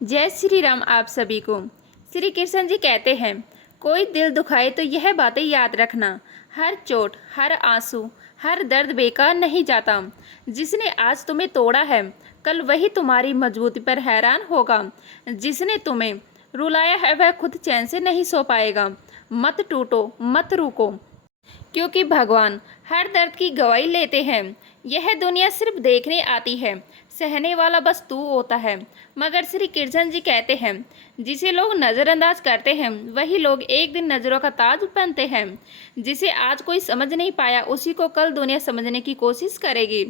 जय श्री राम आप सभी को। श्री कृष्ण जी कहते हैं, कोई दिल दुखाए तो यह बातें याद रखना, हर चोट, हर आंसू, हर दर्द बेकार नहीं जाता। जिसने आज तुम्हें तोड़ा है, कल वही तुम्हारी मजबूती पर हैरान होगा। जिसने तुम्हें रुलाया है, वह खुद चैन से नहीं सो पाएगा। मत टूटो, मत रुको, क्योंकि भगवान हर दर्द की गवाही लेते हैं। यह दुनिया सिर्फ देखने आती है, सहने वाला बस तू होता है। मगर श्री कृष्ण जी कहते हैं, जिसे लोग नज़रअंदाज करते हैं, वही लोग एक दिन नज़रों का ताज बनते हैं। जिसे आज कोई समझ नहीं पाया, उसी को कल दुनिया समझने की कोशिश करेगी।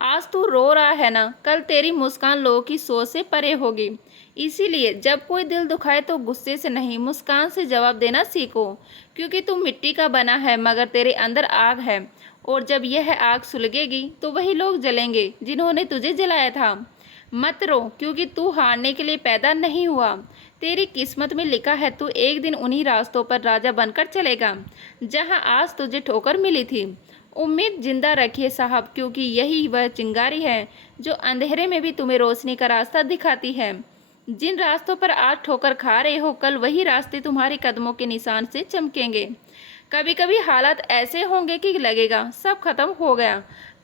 आज तू रो रहा है ना, कल तेरी मुस्कान लोगों की सोच से परे होगी। इसीलिए जब कोई दिल दुखाए तो गुस्से से नहीं, मुस्कान से जवाब देना सीखो। क्योंकि तू मिट्टी का बना है, मगर तेरे अंदर आग है। और जब यह आग सुलगेगी तो वही लोग जलेंगे जिन्होंने तुझे जलाया था। मत रो, क्योंकि तू हारने के लिए पैदा नहीं हुआ। तेरी किस्मत में लिखा है, तू एक दिन उन्हीं रास्तों पर राजा बनकर चलेगा जहां आज तुझे ठोकर मिली थी। उम्मीद जिंदा रखिए साहब, क्योंकि यही वह चिंगारी है जो अंधेरे में भी तुम्हें रोशनी का रास्ता दिखाती है। जिन रास्तों पर आज ठोकर खा रहे हो, कल वही रास्ते तुम्हारे कदमों के निशान से चमकेंगे। कभी कभी हालात ऐसे होंगे कि लगेगा सब खत्म हो गया,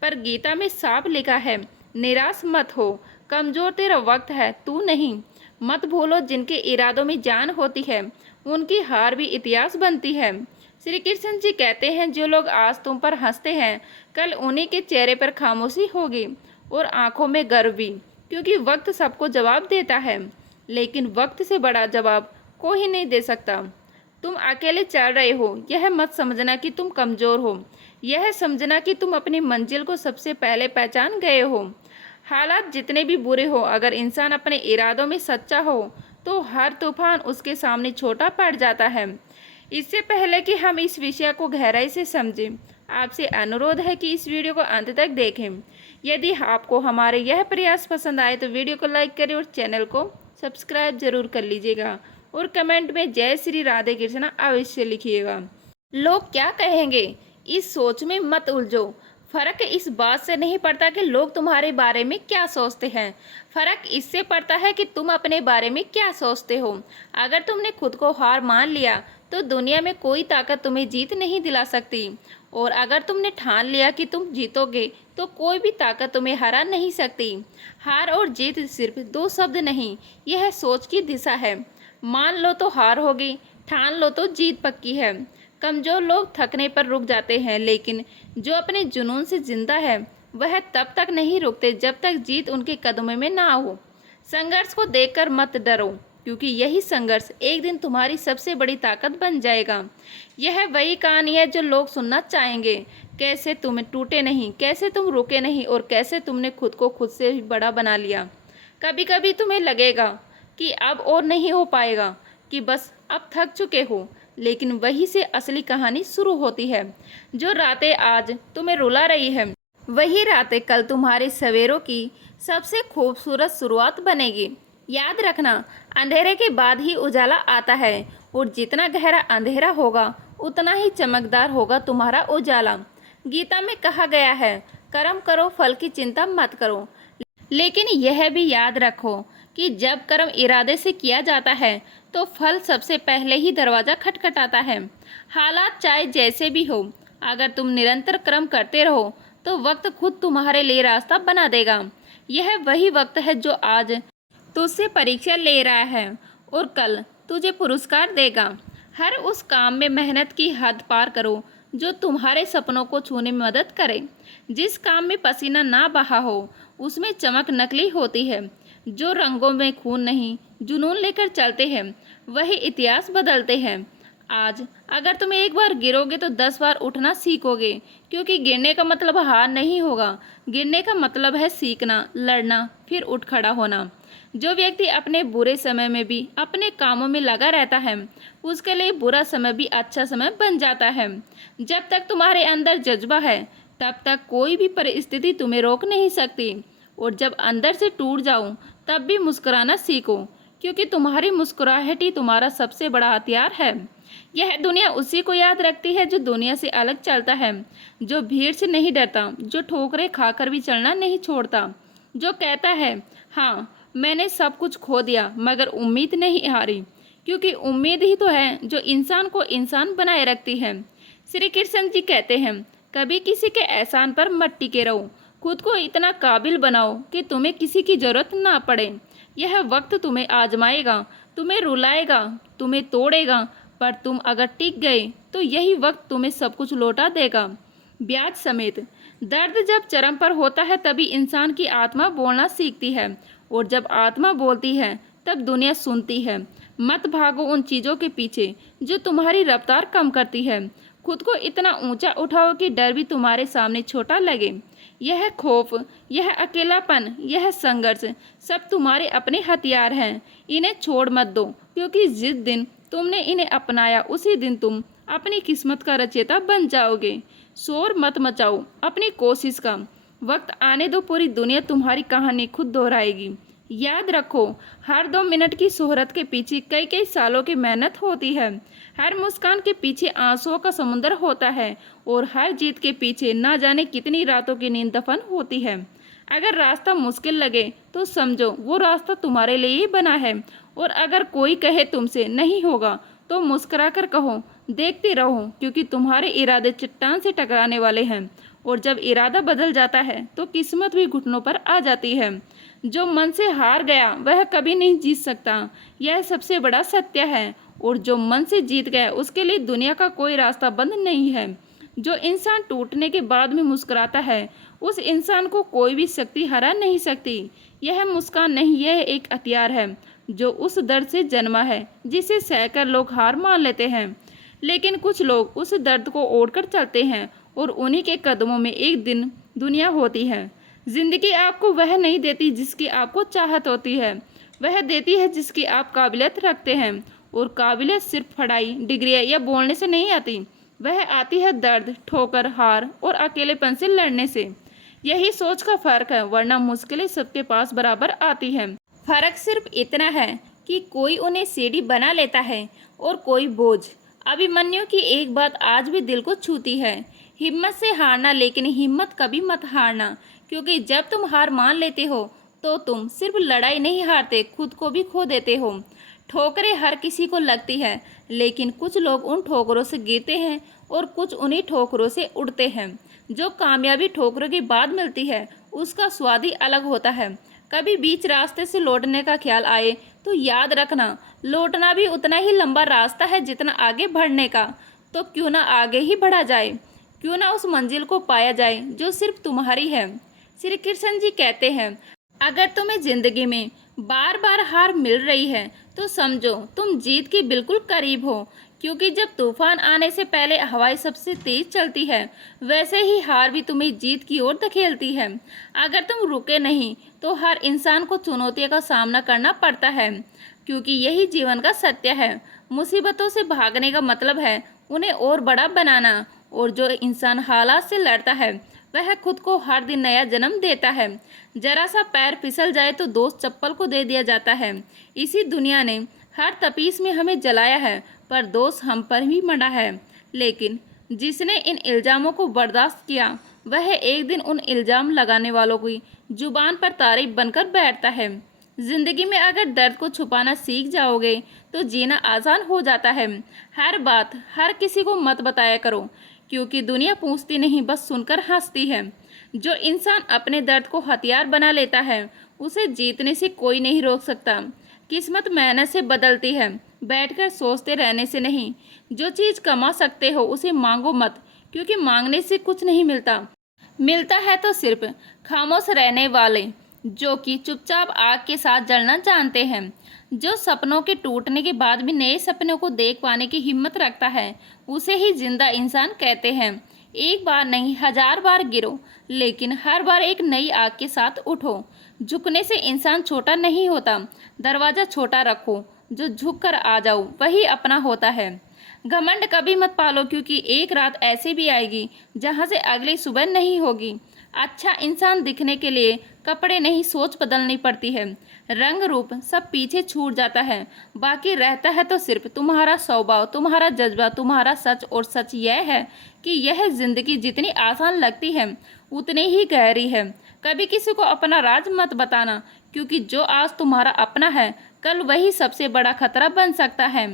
पर गीता में साफ लिखा है, निराश मत हो, कमजोर तेरा वक्त है, तू नहीं। मत भूलो, जिनके इरादों में जान होती है, उनकी हार भी इतिहास बनती है। श्री कृष्ण जी कहते हैं, जो लोग आज तुम पर हंसते हैं, कल उन्हीं के चेहरे पर खामोशी होगी और आंखों में गर्व भी। क्योंकि वक्त सबको जवाब देता है, लेकिन वक्त से बड़ा जवाब कोई नहीं दे सकता। तुम अकेले चल रहे हो, यह मत समझना कि तुम कमज़ोर हो, यह समझना कि तुम अपनी मंजिल को सबसे पहले पहचान गए हो। हालात जितने भी बुरे हो, अगर इंसान अपने इरादों में सच्चा हो तो हर तूफान उसके सामने छोटा पड़ जाता है। इससे पहले कि हम इस विषय को गहराई से समझें, आपसे अनुरोध है कि इस वीडियो को अंत तक देखें। यदि आपको हमारे यह प्रयास पसंद आए तो वीडियो को लाइक करें और चैनल को सब्सक्राइब जरूर कर लीजिएगा और कमेंट में जय श्री राधे कृष्णा अवश्य लिखिएगा। लोग क्या कहेंगे, इस सोच में मत उलझो। फर्क इस बात से नहीं पड़ता कि लोग तुम्हारे बारे में क्या सोचते हैं, फर्क इससे पड़ता है कि तुम अपने बारे में क्या सोचते हो। अगर तुमने खुद को हार मान लिया तो दुनिया में कोई ताकत तुम्हें जीत नहीं दिला सकती। और अगर तुमने ठान लिया कि तुम जीतोगे तो कोई भी ताकत तुम्हें हरा नहीं सकती। हार और जीत सिर्फ दो शब्द नहीं, यह सोच की दिशा है। मान लो तो हार होगी, ठान लो तो जीत पक्की है। कमज़ोर लोग थकने पर रुक जाते हैं, लेकिन जो अपने जुनून से जिंदा है वह तब तक नहीं रुकते जब तक जीत उनके कदमों में ना हो। संघर्ष को देखकर मत डरो, क्योंकि यही संघर्ष एक दिन तुम्हारी सबसे बड़ी ताकत बन जाएगा। यह वही कहानी है जो लोग सुनना चाहेंगे, कैसे तुम टूटे नहीं, कैसे तुम रुके नहीं और कैसे तुमने खुद को खुद से भी बड़ा बना लिया। कभी कभी तुम्हें लगेगा कि अब और नहीं हो पाएगा, कि बस अब थक चुके हो, लेकिन वही से असली कहानी शुरू होती है। जो रातें आज तुम्हें रुला रही है, वही रातें कल तुम्हारे सवेरों की सबसे खूबसूरत शुरुआत बनेगी। याद रखना, अंधेरे के बाद ही उजाला आता है, और जितना गहरा अंधेरा होगा उतना ही चमकदार होगा तुम्हारा उजाला। गीता में कहा गया है, कर्म करो, फल की चिंता मत करो। लेकिन यह भी याद रखो कि जब कर्म इरादे से किया जाता है तो फल सबसे पहले ही दरवाज़ा खटखटाता है। हालात चाहे जैसे भी हो, अगर तुम निरंतर कर्म करते रहो तो वक्त खुद तुम्हारे लिए रास्ता बना देगा। यह वही वक्त है जो आज तुझसे परीक्षा ले रहा है और कल तुझे पुरस्कार देगा। हर उस काम में मेहनत की हद पार करो जो तुम्हारे सपनों को छूने में मदद करे। जिस काम में पसीना ना बहा हो, उसमें चमक नकली होती है। जो रंगों में खून नहीं, जुनून लेकर चलते हैं, वही इतिहास बदलते हैं। आज अगर तुम एक बार गिरोगे तो 10 बार उठना सीखोगे, क्योंकि गिरने का मतलब हार नहीं होगा, गिरने का मतलब है सीखना, लड़ना, फिर उठ खड़ा होना। जो व्यक्ति अपने बुरे समय में भी अपने कामों में लगा रहता है, उसके लिए बुरा समय भी अच्छा समय बन जाता है। जब तक तुम्हारे अंदर जज्बा है, तब तक कोई भी परिस्थिति तुम्हें रोक नहीं सकती। और जब अंदर से टूट जाओ, तब भी मुस्कुराना सीखो, क्योंकि तुम्हारी मुस्कुराहट ही तुम्हारा सबसे बड़ा हथियार है। यह दुनिया उसी को याद रखती है जो दुनिया से अलग चलता है, जो भीड़ से नहीं डरता, जो ठोकरें खाकर भी चलना नहीं छोड़ता, जो कहता है, हाँ मैंने सब कुछ खो दिया मगर उम्मीद नहीं हारी, क्योंकि उम्मीद ही तो है जो इंसान को इंसान बनाए रखती है। श्री कृष्ण जी कहते हैं, कभी किसी के एहसान पर मत टिके रहो, खुद को इतना काबिल बनाओ कि तुम्हें किसी की जरूरत ना पड़े। यह वक्त तुम्हें आजमाएगा, तुम्हें रुलाएगा, तुम्हें तोड़ेगा, पर तुम अगर टिक गए तो यही वक्त तुम्हें सब कुछ लौटा देगा, ब्याज समेत। दर्द जब चरम पर होता है तभी इंसान की आत्मा बोलना सीखती है, और जब आत्मा बोलती है तब दुनिया सुनती है। मत भागो उन चीज़ों के पीछे जो तुम्हारी रफ्तार कम करती है। खुद को इतना ऊंचा उठाओ कि डर भी तुम्हारे सामने छोटा लगे। यह खौफ, यह अकेलापन, यह संघर्ष सब तुम्हारे अपने हथियार हैं। इन्हें छोड़ मत दो, क्योंकि जिस दिन तुमने इन्हें अपनाया उसी दिन तुम अपनी किस्मत का रचयिता बन जाओगे। शोर मत मचाओ अपनी कोशिश का, वक्त आने दो, पूरी दुनिया तुम्हारी कहानी खुद दोहराएगी। याद रखो, हर 2 मिनट की शोहरत के पीछे कई कई सालों की मेहनत होती है। हर मुस्कान के पीछे आंसुओं का समुद्र होता है, और हर जीत के पीछे ना जाने कितनी रातों की नींद दफन होती है। अगर रास्ता मुश्किल लगे तो समझो वो रास्ता तुम्हारे लिए ही बना है, और अगर कोई कहे तुमसे नहीं होगा तो मुस्कुराकर कहो, देखते रहो, क्योंकि तुम्हारे इरादे चट्टान से टकराने वाले हैं। और जब इरादा बदल जाता है तो किस्मत भी घुटनों पर आ जाती है। जो मन से हार गया वह कभी नहीं जीत सकता, यह सबसे बड़ा सत्य है। और जो मन से जीत गया उसके लिए दुनिया का कोई रास्ता बंद नहीं है। जो इंसान टूटने के बाद भी मुस्कुराता है उस इंसान को कोई भी शक्ति हरा नहीं सकती। यह मुस्कान नहीं, यह एक हथियार है जो उस दर्द से जन्मा है जिसे सहकर लोग हार मान लेते हैं। लेकिन कुछ लोग उस दर्द को ओढ़कर चलते हैं, और उन्हीं के कदमों में एक दिन दुनिया होती है। जिंदगी आपको वह नहीं देती जिसकी आपको चाहत होती है, वह देती है जिसकी आप काबिलियत रखते हैं। और काबिलियत सिर्फ पढ़ाई, डिग्रियाँ या बोलने से नहीं आती, वह आती है दर्द, ठोकर, हार और अकेलेपन से लड़ने से। यही सोच का फर्क है, वरना मुश्किलें सबके पास बराबर आती हैं। फर्क सिर्फ इतना है कि कोई उन्हें सीढ़ी बना लेता है और कोई बोझ। अभिमन्यु की एक बात आज भी दिल को छूती है, हिम्मत से हारना, लेकिन हिम्मत कभी मत हारना, क्योंकि जब तुम हार मान लेते हो तो तुम सिर्फ लड़ाई नहीं हारते, खुद को भी खो देते हो। ठोकरें हर किसी को लगती है, लेकिन कुछ लोग उन ठोकरों से गिरते हैं और कुछ उन्हीं ठोकरों से उड़ते हैं। जो कामयाबी ठोकरों के बाद मिलती है उसका स्वाद ही अलग होता है। कभी बीच रास्ते से लौटने का ख्याल आए तो याद रखना, लौटना भी उतना ही लंबा रास्ता है जितना आगे बढ़ने का। तो क्यों ना आगे ही बढ़ा जाए, क्यों ना उस मंजिल को पाया जाए जो सिर्फ तुम्हारी है। श्री कृष्ण जी कहते हैं, अगर तुम्हें जिंदगी में बार बार हार मिल रही है तो समझो तुम जीत के बिल्कुल करीब हो, क्योंकि जब तूफान आने से पहले हवाएं सबसे तेज चलती है, वैसे ही हार भी तुम्हें जीत की ओर धकेलती है। अगर तुम रुके नहीं तो हर इंसान को चुनौतियों का सामना करना पड़ता है, क्योंकि यही जीवन का सत्य है। मुसीबतों से भागने का मतलब है उन्हें और बड़ा बनाना, और जो इंसान हालात से लड़ता है वह खुद को हर दिन नया जन्म देता है। जरा सा पैर फिसल जाए तो दोस्त चप्पल को दे दिया जाता है। इसी दुनिया ने हर तपीस में हमें जलाया है, पर दोष हम पर भी मरा है। लेकिन जिसने इन इल्ज़ामों को बर्दाश्त किया वह एक दिन उन इल्ज़ाम लगाने वालों की जुबान पर तारीफ बनकर बैठता है। जिंदगी में अगर दर्द को छुपाना सीख जाओगे तो जीना आसान हो जाता है। हर बात हर किसी को मत बताया करो, क्योंकि दुनिया पूछती नहीं, बस सुनकर हंसती है। जो इंसान अपने दर्द को हथियार बना लेता है उसे जीतने से कोई नहीं रोक सकता। किस्मत मेहनत से बदलती है, बैठकर सोचते रहने से नहीं। जो चीज़ कमा सकते हो उसे मांगो मत, क्योंकि मांगने से कुछ नहीं मिलता। मिलता है तो सिर्फ खामोश रहने वाले, जो कि चुपचाप आग के साथ जलना जानते हैं। जो सपनों के टूटने के बाद भी नए सपनों को देख पाने की हिम्मत रखता है उसे ही जिंदा इंसान कहते हैं। एक बार नहीं 1000 बार गिरो, लेकिन हर बार एक नई आग के साथ उठो। झुकने से इंसान छोटा नहीं होता, दरवाज़ा छोटा रखो, जो झुक कर आ जाओ वही अपना होता है। घमंड कभी मत पालो, क्योंकि एक रात ऐसी भी आएगी जहाँ से अगली सुबह नहीं होगी। अच्छा इंसान दिखने के लिए कपड़े नहीं सोच बदलनी पड़ती है। रंग रूप सब पीछे छूट जाता है, बाकी रहता है तो सिर्फ तुम्हारा स्वभाव, तुम्हारा जज्बा, तुम्हारा सच। और सच यह है कि यह जिंदगी जितनी आसान लगती है उतनी ही गहरी है। कभी किसी को अपना राज मत बताना, क्योंकि जो आज तुम्हारा अपना है कल वही सबसे बड़ा खतरा बन सकता है।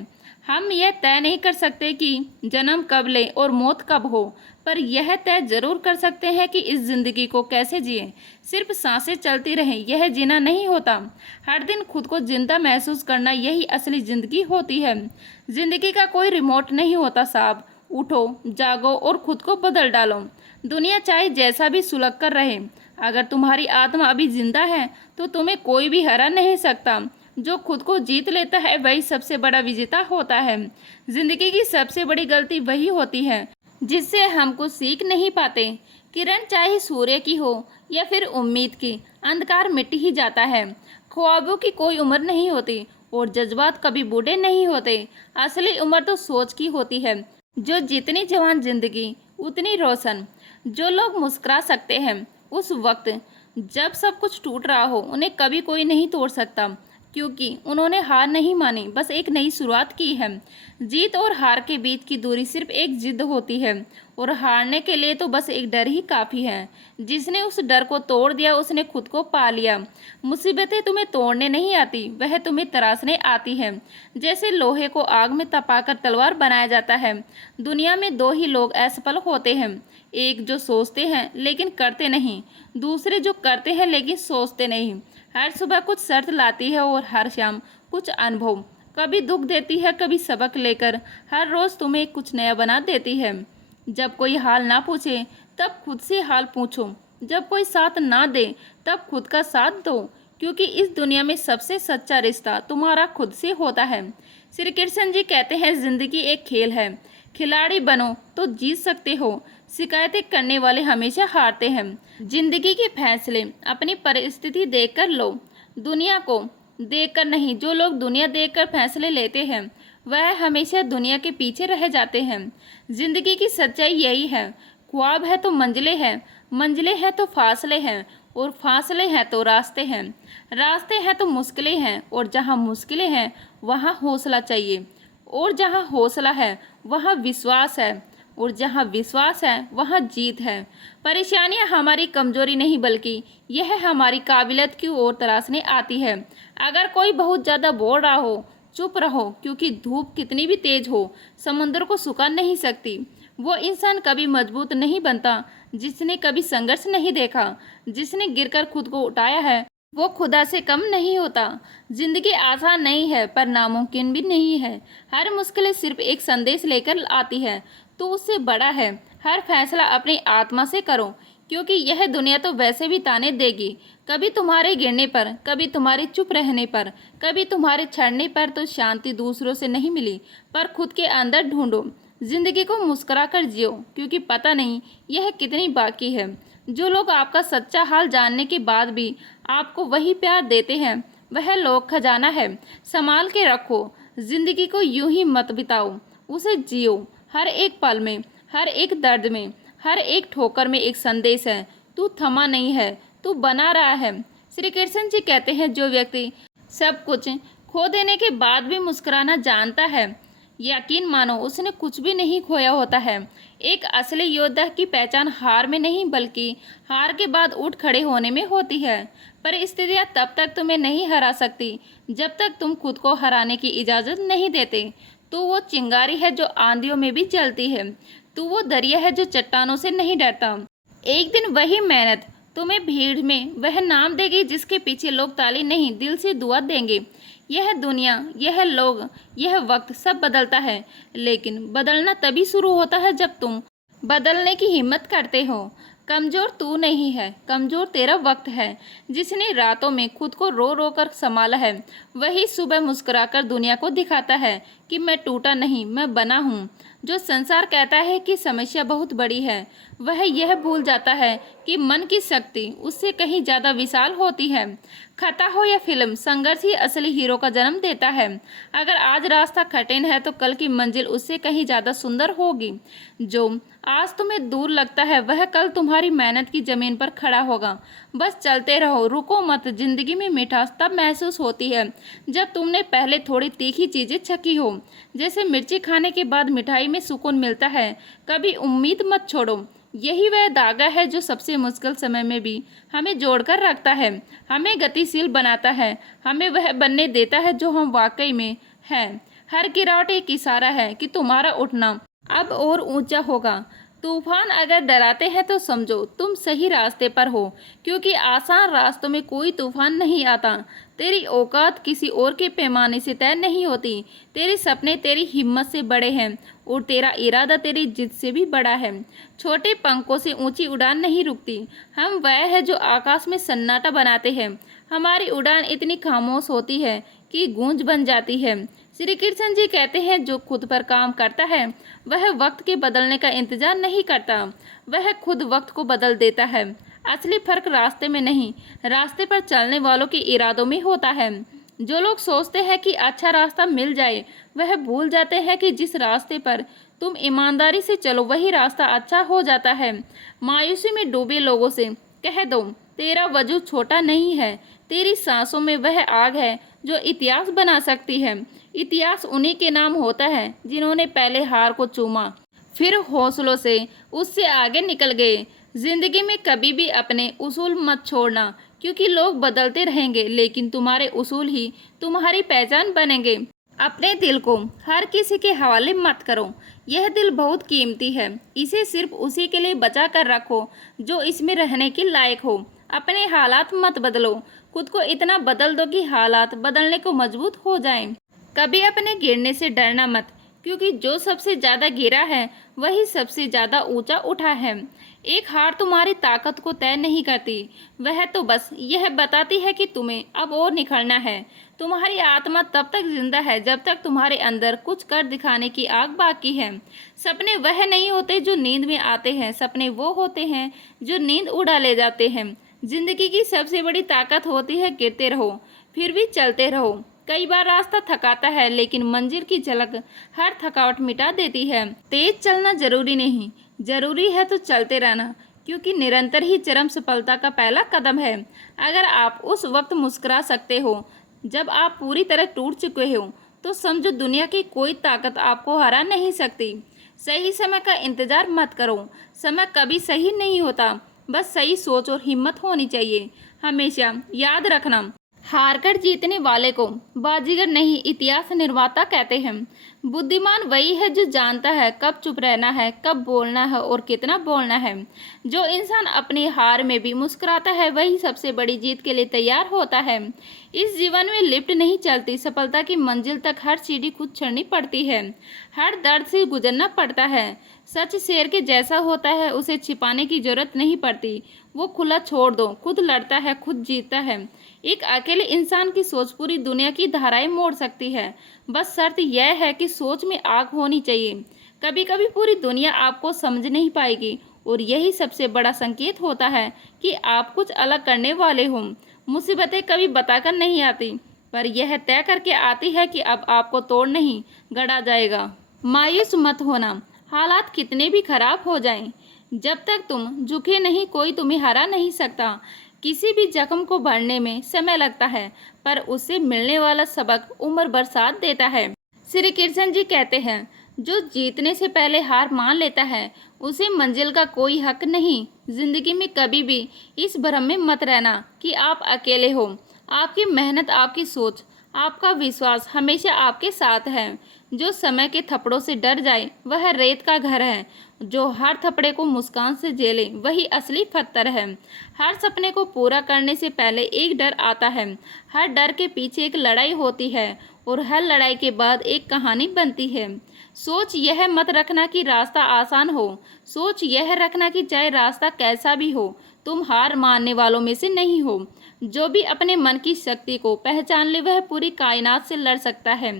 हम यह तय नहीं कर सकते कि जन्म कब ले और मौत कब हो, पर यह तय जरूर कर सकते हैं कि इस जिंदगी को कैसे जिए। सिर्फ सांसें चलती रहें यह जीना नहीं होता। हर दिन खुद को जिंदा महसूस करना यही असली जिंदगी होती है। जिंदगी का कोई रिमोट नहीं होता साहब। उठो, जागो और खुद को बदल डालो। दुनिया चाहे जैसा भी सुलग कर रहे, अगर तुम्हारी आत्मा अभी जिंदा है तो तुम्हें कोई भी हरा नहीं सकता। जो खुद को जीत लेता है वही सबसे बड़ा विजेता होता है। जिंदगी की सबसे बड़ी गलती वही होती है जिससे हम कुछ सीख नहीं पाते। किरण चाहे सूर्य की हो या फिर उम्मीद की, अंधकार मिट ही जाता है। ख्वाबों की कोई उम्र नहीं होती और जज्बात कभी बूढ़े नहीं होते। असली उम्र तो सोच की होती है। जो जितनी जवान जिंदगी उतनी रोशन। जो लोग मुस्कुरा सकते हैं उस वक्त जब सब कुछ टूट रहा हो, उन्हें कभी कोई नहीं तोड़ सकता, क्योंकि उन्होंने हार नहीं मानी, बस एक नई शुरुआत की है। जीत और हार के बीच की दूरी सिर्फ एक जिद होती है, और हारने के लिए तो बस एक डर ही काफ़ी है। जिसने उस डर को तोड़ दिया उसने खुद को पा लिया। मुसीबतें तुम्हें तोड़ने नहीं आती, वह तुम्हें तराशने आती है। जैसे लोहे को आग में तपाकर तलवार बनाया जाता है। दुनिया में दो ही लोग असफल होते हैं, एक जो सोचते हैं लेकिन करते नहीं, दूसरे जो करते हैं लेकिन सोचते नहीं। हर सुबह कुछ शर्त लाती है और हर शाम कुछ अनुभव। कभी दुख देती है, कभी सबक लेकर हर रोज़ तुम्हें कुछ नया बना देती है। जब कोई हाल ना पूछे तब खुद से हाल पूछो। जब कोई साथ ना दे तब खुद का साथ दो, क्योंकि इस दुनिया में सबसे सच्चा रिश्ता तुम्हारा खुद से होता है। श्री कृष्ण जी कहते हैं जिंदगी एक खेल है, खिलाड़ी बनो तो जीत सकते हो, शिकायतें करने वाले हमेशा हारते हैं। जिंदगी के फैसले अपनी परिस्थिति देखकर लो, दुनिया को देखकर नहीं। जो लोग दुनिया देखकर फैसले लेते हैं वह हमेशा दुनिया के पीछे रह जाते हैं। जिंदगी की सच्चाई यही है, ख्वाब है तो मंजिलें हैं, मंजिलें हैं तो फासले हैं, और फासले हैं तो रास्ते हैं, रास्ते हैं तो मुश्किलें हैं, और जहाँ मुश्किलें हैं वहाँ हौसला चाहिए, और जहाँ हौसला है वहाँ विश्वास है, और जहाँ विश्वास है वहाँ जीत है। परेशानियाँ हमारी कमजोरी नहीं बल्कि यह हमारी काबिलियत की ओर तराशने आती है। अगर कोई बहुत ज़्यादा बोल रहा हो चुप रहो, क्योंकि धूप कितनी भी तेज हो समुद्र को सुखा नहीं सकती। वो इंसान कभी मजबूत नहीं बनता जिसने कभी संघर्ष नहीं देखा। जिसने गिरकर खुद को उठाया है वो खुदा से कम नहीं होता। जिंदगी आसान नहीं है पर नामुमकिन भी नहीं है। हर मुश्किल सिर्फ एक संदेश लेकर आती है तो उससे बड़ा है। हर फैसला अपनी आत्मा से करो, क्योंकि यह दुनिया तो वैसे भी ताने देगी, कभी तुम्हारे गिरने पर, कभी तुम्हारे चुप रहने पर, कभी तुम्हारे छड़ने पर। तो शांति दूसरों से नहीं मिली पर खुद के अंदर ढूंढो। जिंदगी को मुस्कुरा कर जियो, क्योंकि पता नहीं यह कितनी बाकी है। जो लोग आपका सच्चा हाल जानने के बाद भी आपको वही प्यार देते हैं वह लोग खजाना है, संभाल के रखो। जिंदगी को यूं ही मत बिताओ, उसे जियो। हर एक पल में, हर एक दर्द में, हर एक ठोकर में एक संदेश है, तू थमा नहीं है, तू बना रहा है। श्री कृष्ण जी कहते हैं जो व्यक्ति सब कुछ खो देने के बाद भी मुस्कुराना जानता है, यकीन मानो उसने कुछ भी नहीं खोया होता है। एक असली योद्धा की पहचान हार में नहीं बल्कि हार के बाद उठ खड़े होने में होती है। परिस्थितियाँ तब तक तुम्हें नहीं हरा सकती जब तक तुम खुद को हराने की इजाज़त नहीं देते। तो वो चिंगारी है जो आंधियों में भी जलती है, तो वो दरिया है जो चट्टानों से नहीं डरता। एक दिन वही मेहनत तुम्हें भीड़ में वह नाम देगी जिसके पीछे लोग ताली नहीं दिल से दुआ देंगे। यह दुनिया, यह लोग, यह वक्त सब बदलता है, लेकिन बदलना तभी शुरू होता है जब तुम बदलने की हिम्मत करते हो। कमज़ोर तू नहीं है, कमज़ोर तेरा वक्त है। जिसने रातों में खुद को रो रो कर संभाला है वही सुबह मुस्कुराकर दुनिया को दिखाता है कि मैं टूटा नहीं, मैं बना हूँ। जो संसार कहता है कि समस्या बहुत बड़ी है वह यह भूल जाता है कि मन की शक्ति उससे कहीं ज़्यादा विशाल होती है। कथा हो या फिल्म, संघर्ष ही असली हीरो का जन्म देता है। अगर आज रास्ता कठिन है तो कल की मंजिल उससे कहीं ज़्यादा सुंदर होगी। जो आज तुम्हें दूर लगता है वह कल तुम्हारी मेहनत की ज़मीन पर खड़ा होगा। बस चलते रहो, रुको मत। जिंदगी में मिठास तब महसूस होती है जब तुमने पहले थोड़ी तीखी चीज़ें चखी हो। जैसे मिर्ची खाने के बाद मिठाई में सुकून मिलता है। कभी उम्मीद मत छोड़ो, यही वह धागा है जो सबसे मुश्किल समय में भी हमें जोड़कर रखता है, हमें गतिशील बनाता है, हमें वह बनने देता है जो हम वाकई में हैं। हर गिरावट एक इशारा है कि तुम्हारा उठना अब और ऊंचा होगा। तूफान अगर डराते हैं तो समझो तुम सही रास्ते पर हो, क्योंकि आसान रास्तों में कोई तूफान नहीं आता। तेरी औकात किसी और के पैमाने से तय नहीं होती। तेरे सपने तेरी हिम्मत से बड़े हैं और तेरा इरादा तेरी जिद से भी बड़ा है। छोटे पंखों से ऊंची उड़ान नहीं रुकती। हम वह है जो आकाश में सन्नाटा बनाते हैं। हमारी उड़ान इतनी खामोश होती है कि गूंज बन जाती है। श्री कृष्ण जी कहते हैं जो खुद पर काम करता है वह वक्त के बदलने का इंतजार नहीं करता, वह खुद वक्त को बदल देता है। असली फर्क रास्ते में नहीं, रास्ते पर चलने वालों के इरादों में होता है। जो लोग सोचते हैं कि अच्छा रास्ता मिल जाए वह भूल जाते हैं कि जिस रास्ते पर तुम ईमानदारी से चलो वही रास्ता अच्छा हो जाता है। मायूसी में डूबे लोगों से कह दो तेरा वजूद छोटा नहीं है, तेरी सांसों में वह आग है जो इतिहास बना सकती है। इतिहास उन्हीं के नाम होता है जिन्होंने पहले हार को चूमा, फिर हौसलों से उससे आगे निकल गए। जिंदगी में कभी भी अपने उसूल मत छोड़ना, क्योंकि लोग बदलते रहेंगे लेकिन तुम्हारे उसूल ही तुम्हारी पहचान बनेंगे। अपने दिल को हर किसी के हवाले मत करो। यह दिल बहुत कीमती है, इसे सिर्फ उसी के लिए बचा कर रखो जो इसमें रहने के लायक हो। अपने हालात मत बदलो, खुद को इतना बदल दो कि हालात बदलने को मजबूत हो जाएं। कभी अपने गिरने से डरना मत, क्योंकि जो सबसे ज़्यादा गिरा है वही सबसे ज़्यादा ऊंचा उठा है। एक हार तुम्हारी ताकत को तय नहीं करती, वह तो बस यह बताती है कि तुम्हें अब और निखरना है। तुम्हारी आत्मा तब तक जिंदा है जब तक तुम्हारे अंदर कुछ कर दिखाने की आग बाकी है। सपने वह नहीं होते जो नींद में आते हैं, सपने वो होते हैं जो नींद उड़ा ले जाते हैं। जिंदगी की सबसे बड़ी ताकत होती है गिरते रहो फिर भी चलते रहो। कई बार रास्ता थकाता है लेकिन मंजिल की झलक हर थकावट मिटा देती है। तेज चलना जरूरी नहीं, जरूरी है तो चलते रहना, क्योंकि निरंतर ही चरम सफलता का पहला कदम है। अगर आप उस वक्त मुस्कुरा सकते हो जब आप पूरी तरह टूट चुके हो तो समझो दुनिया की कोई ताकत आपको हरा नहीं सकती। सही समय का इंतजार मत करो, समय कभी सही नहीं होता, बस सही सोच और हिम्मत होनी चाहिए। हमेशा याद रखना, हारकर जीतने वाले को बाजीगर नहीं इतिहास निर्माता कहते हैं। बुद्धिमान वही है जो जानता है कब चुप रहना है, कब बोलना है और कितना बोलना है। जो इंसान अपनी हार में भी मुस्कुराता है वही सबसे बड़ी जीत के लिए तैयार होता है। इस जीवन में लिफ्ट नहीं चलती, सफलता की मंजिल तक हर सीढ़ी खुद चढ़नी पड़ती है, हर दर्द से गुजरना पड़ता है। सच शेर के जैसा होता है, उसे छिपाने की जरूरत नहीं पड़ती, वो खुला छोड़ दो, खुद लड़ता है खुद जीतता है। एक अकेले इंसान की सोच पूरी दुनिया की धाराएं मोड़ सकती है, बस शर्त यह है कि सोच में आग होनी चाहिए। कभी कभी पूरी दुनिया आपको समझ नहीं पाएगी और यही सबसे बड़ा संकेत होता है कि आप कुछ अलग करने वाले हो। मुसीबतें कभी बताकर नहीं आती, पर यह तय करके आती है कि अब आपको तोड़ नहीं गढ़ा जाएगा। मायूस मत होना, हालात कितने भी खराब हो जाएं, जब तक तुम झुके नहीं कोई तुम्हें हरा नहीं सकता। किसी भी जख्म को भरने में समय लगता है, पर उससे मिलने वाला सबक उम्र भर साथ देता है। श्री कृष्ण जी कहते हैं जो जीतने से पहले हार मान लेता है उसे मंजिल का कोई हक नहीं। जिंदगी में कभी भी इस भ्रम में मत रहना कि आप अकेले हो। आपकी मेहनत, आपकी सोच, आपका विश्वास हमेशा आपके साथ है। जो समय के थप्पड़ों से डर जाए वह रेत का घर है, जो हर थप्पड़े को मुस्कान से झेले वही असली पत्थर है। हर सपने को पूरा करने से पहले एक डर आता है, हर डर के पीछे एक लड़ाई होती है और हर लड़ाई के बाद एक कहानी बनती है। सोच यह मत रखना कि रास्ता आसान हो, सोच यह रखना कि चाहे रास्ता कैसा भी हो तुम हार मानने वालों में से नहीं हो। जो भी अपने मन की शक्ति को पहचान ले वह पूरी कायनात से लड़ सकता है।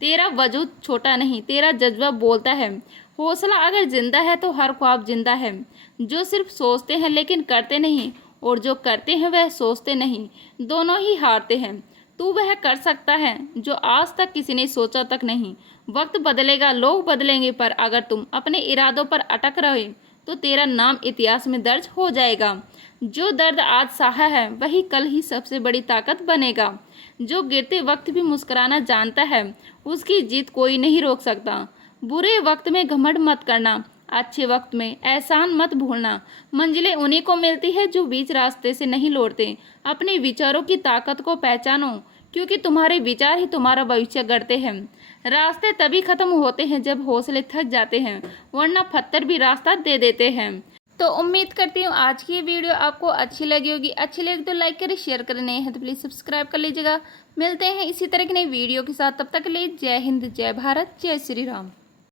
तेरा वजूद छोटा नहीं, तेरा जज्बा बोलता है। हौसला अगर जिंदा है तो हर ख्वाब जिंदा है। जो सिर्फ सोचते हैं लेकिन करते नहीं, और जो करते हैं वह सोचते नहीं, दोनों ही हारते हैं। तू वह कर सकता है जो आज तक किसी ने सोचा तक नहीं। वक्त बदलेगा, लोग बदलेंगे, पर अगर तुम अपने इरादों पर अटक रहे तो तेरा नाम इतिहास में दर्ज हो जाएगा। जो दर्द आज सहा है वही कल ही सबसे बड़ी ताकत बनेगा। जो गिरते वक्त भी मुस्कुराना जानता है उसकी जीत कोई नहीं रोक सकता। बुरे वक्त में घमंड मत करना, अच्छे वक्त में एहसान मत भूलना। मंजिलें उन्हीं को मिलती है जो बीच रास्ते से नहीं लौटते। अपने विचारों की ताकत को पहचानो, क्योंकि तुम्हारे विचार ही तुम्हारा भविष्य गढ़ते हैं। रास्ते तभी खत्म होते हैं जब हौसले थक जाते हैं, वरना पत्थर भी रास्ता दे देते हैं। तो उम्मीद करती हूँ आज की ये वीडियो आपको अच्छी लगी होगी। अच्छी लगी तो लाइक करें, शेयर करें, नए हैं तो प्लीज़ सब्सक्राइब कर लीजिएगा। मिलते हैं इसी तरह की नई वीडियो के साथ, तब तक के लिए जय हिंद, जय भारत, जय श्री राम।